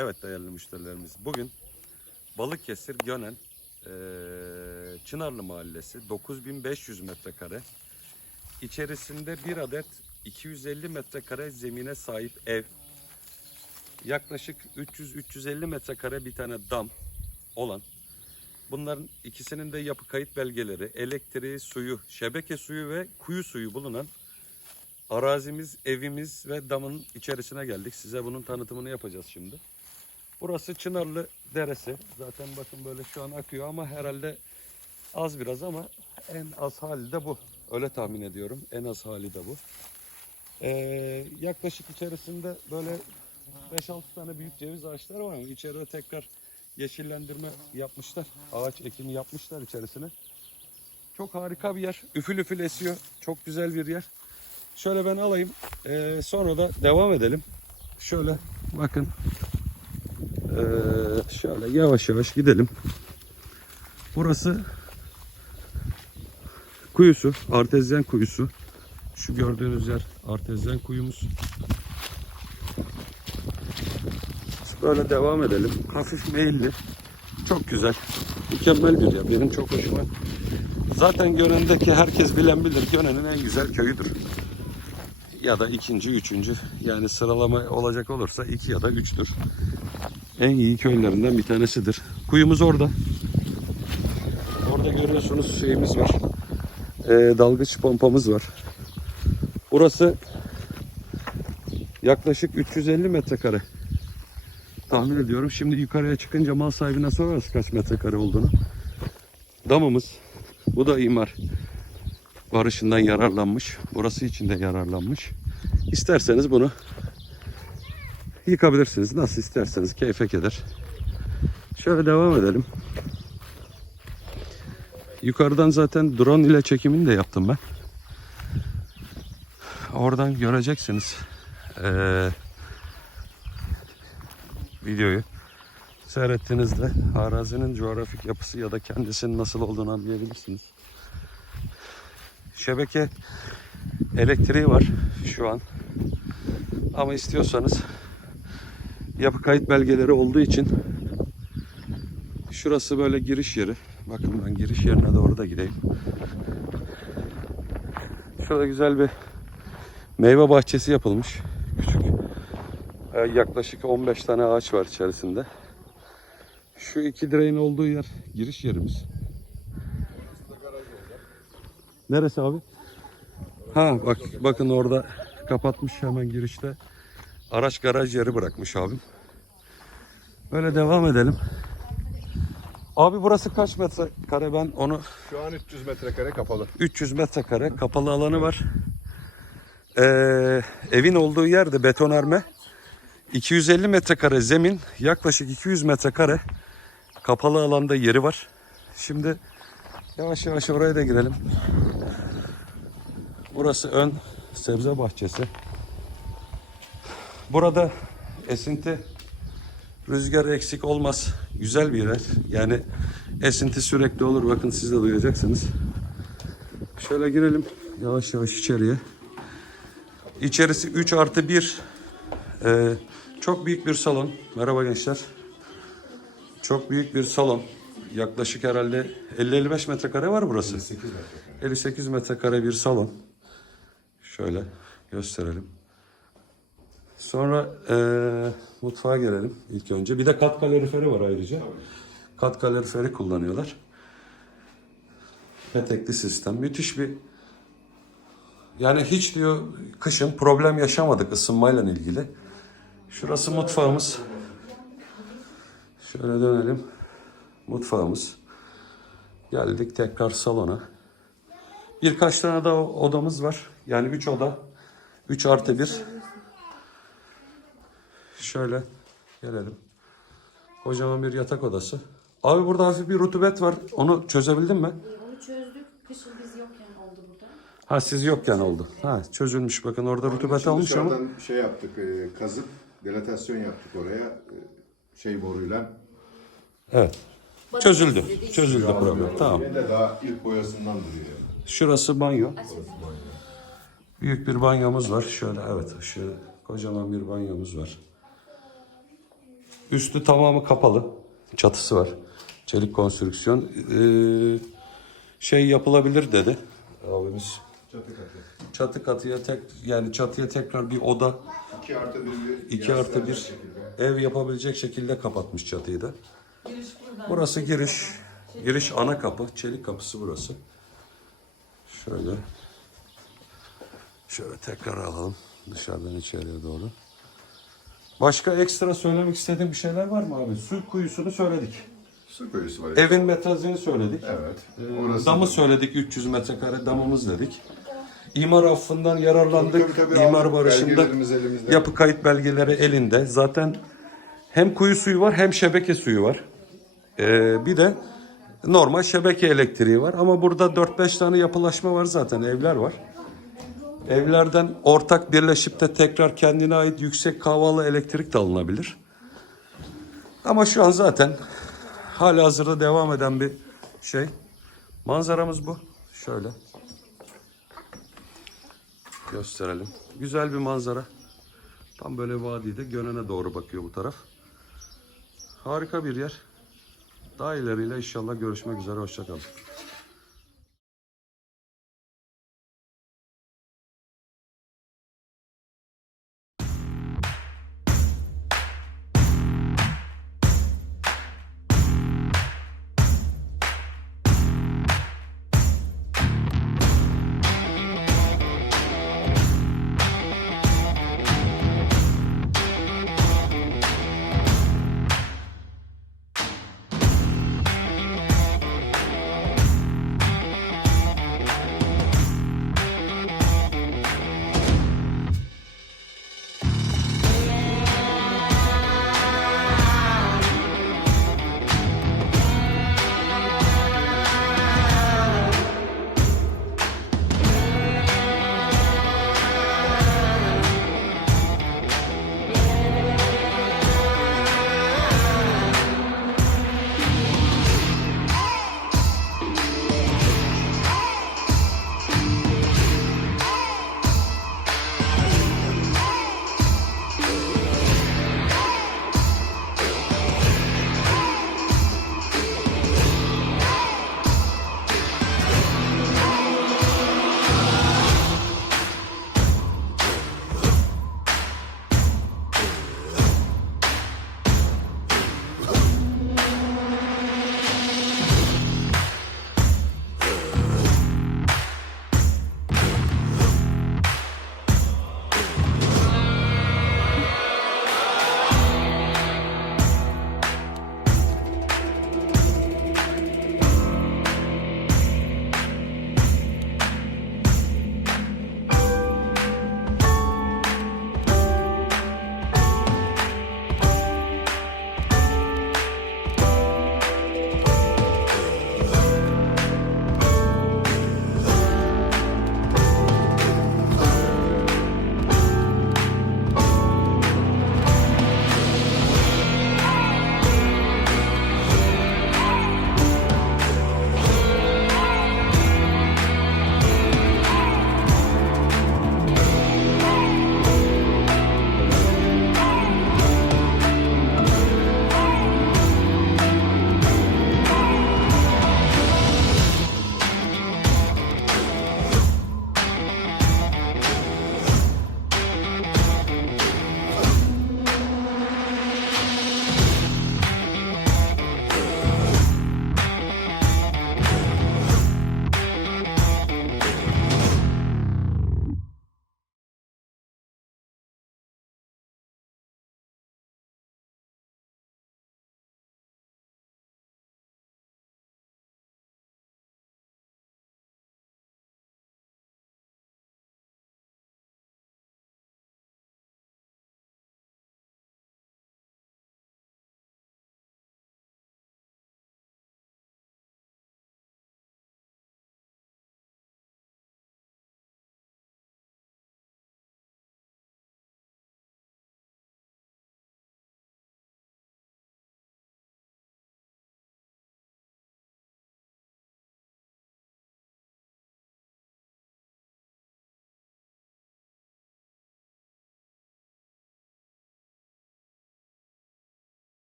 Evet değerli müşterilerimiz. Bugün Balıkesir Gönen Çınarlı Mahallesi 9500 metrekare. İçerisinde bir adet 250 metrekare zemine sahip ev. Yaklaşık 300-350 metrekare bir tane dam olan. Bunların ikisinin de yapı kayıt belgeleri, elektriği, suyu, şebeke suyu ve kuyu suyu bulunan arazimiz, evimiz ve damın içerisine geldik. Size bunun tanıtımını yapacağız şimdi. Burası Çınarlı Deresi. Zaten bakın böyle şu an akıyor ama herhalde az biraz ama en az hali de bu. Öyle tahmin ediyorum. En az hali de bu. Ee, yaklaşık içerisinde böyle 5-6 tane büyük ceviz ağaçları var ama içeride tekrar yeşillendirme yapmışlar. Ağaç ekimi yapmışlar içerisine. Çok harika bir yer. Üfül üfül esiyor. Çok güzel bir yer. Şöyle ben alayım. Ee, sonra da devam edelim. Şöyle bakın. Ee, şöyle yavaş yavaş gidelim. Burası kuyusu. Artezyen kuyusu. Şu gördüğünüz yer artezyen kuyumuz. Böyle devam edelim. Hafif meyilli. Çok güzel. Mükemmel bir yer. Benim çok hoşuma. Zaten Gönen'deki herkes bilen bilir. Gönen'in en güzel köyüdür ya da ikinci, üçüncü yani sıralama olacak olursa iki ya da üçtür. En iyi köylerinden bir tanesidir. Kuyumuz orada. Orada görüyorsunuz şeyimiz var. Ee, dalgıç pompamız var. Burası yaklaşık 350 metrekare. Tahmin ediyorum. Şimdi yukarıya çıkınca mal sahibine sorarız kaç metrekare olduğunu. Damımız. Bu da imar barışından yararlanmış. Burası için de yararlanmış. İsterseniz bunu yıkabilirsiniz. Nasıl isterseniz keyfek eder. Şöyle devam edelim. Yukarıdan zaten drone ile çekimini de yaptım ben. Oradan göreceksiniz eee, videoyu. Seyrettiğinizde arazinin coğrafik yapısı ya da kendisinin nasıl olduğunu anlayabilirsiniz. Şebeke elektriği var şu an. Ama istiyorsanız yapı kayıt belgeleri olduğu için şurası böyle giriş yeri. Bakın ben giriş yerine doğru da gideyim. Şurada güzel bir meyve bahçesi yapılmış. Küçük. Ee, yaklaşık 15 tane ağaç var içerisinde. Şu iki direğin olduğu yer giriş yerimiz. Neresi abi? Ha bak bakın orada kapatmış hemen girişte. Araç garaj yeri bırakmış abim. Böyle devam edelim. Abi burası kaç metrekare ben onu Şu an 300 metrekare kapalı. 300 metrekare kapalı alanı var. Ee, evin olduğu yerde betonarme. 250 metrekare zemin, yaklaşık 200 metrekare kapalı alanda yeri var. Şimdi yavaş yavaş oraya da girelim. Burası ön sebze bahçesi. Burada esinti rüzgar eksik olmaz. Güzel bir yer. Yani esinti sürekli olur. Bakın siz de duyacaksınız. Şöyle girelim yavaş yavaş içeriye. İçerisi 3 artı 1. Ee, çok büyük bir salon. Merhaba gençler. Çok büyük bir salon. Yaklaşık herhalde 50-55 metrekare var burası. 8 metrekare. 58 metrekare bir salon. Şöyle gösterelim. Sonra eee, mutfağa gelelim ilk önce. Bir de kat kaloriferi var ayrıca. Kat kaloriferi kullanıyorlar. Petekli sistem. Müthiş bir yani hiç diyor kışın problem yaşamadık ısınmayla ilgili. Şurası mutfağımız. Şöyle dönelim. Mutfağımız. Geldik tekrar salona. Birkaç tane daha odamız var. Yani 3 oda. 3 artı 1. Şöyle gelelim. Kocaman bir yatak odası. Abi burada hafif bir rutubet var. Onu çözebildin mi? Onu çözdük. Kışın biz yokken oldu burada. Ha siz yokken oldu. Ha çözülmüş bakın orada rutubet Şimdi almış ama. dışarıdan şey yaptık, e, kazıp delatasyon yaptık oraya. e, Şey boruyla. Evet. Çözüldü. Çözüldü problem. Tamam. Yine de daha ilk boyasından duruyor. Şurası banyo. Büyük bir banyomuz var. Şöyle evet şöyle kocaman bir banyomuz var. Üstü tamamı kapalı. Çatısı var. Çelik konstrüksiyon. Ee, şey yapılabilir dedi abimiz. Çatı katı. Çatı katıya tek yani çatıya tekrar bir oda 2 artı 1 2 artı 1 ev yapabilecek şekilde kapatmış çatıyı da. Giriş buradan. Burası giriş. Giriş ana kapı. Çelik kapısı burası. Şöyle. Şöyle tekrar alalım. Dışarıdan içeriye doğru. Başka ekstra söylemek istediğin bir şeyler var mı abi? Su kuyusunu söyledik. Su kuyusu var. Evin metrajını söyledik. Evet. Ee, Orası damı söyledik 300 metrekare damımız dedik. İmar affından yararlandık. Tabii, tabii, İmar aldık. barışında Belgelerimiz elimizde. yapı kayıt belgeleri elinde. Zaten hem kuyu suyu var hem şebeke suyu var. Ee, bir de normal şebeke elektriği var. Ama burada 4-5 tane yapılaşma var zaten evler var. Evlerden ortak birleşip de tekrar kendine ait yüksek kahvalı elektrik de alınabilir. Ama şu an zaten hala hazırda devam eden bir şey. Manzaramız bu. Şöyle. Gösterelim. Güzel bir manzara. Tam böyle vadide Gönen'e doğru bakıyor bu taraf. Harika bir yer. Daha ileriyle inşallah görüşmek üzere. Hoşçakalın.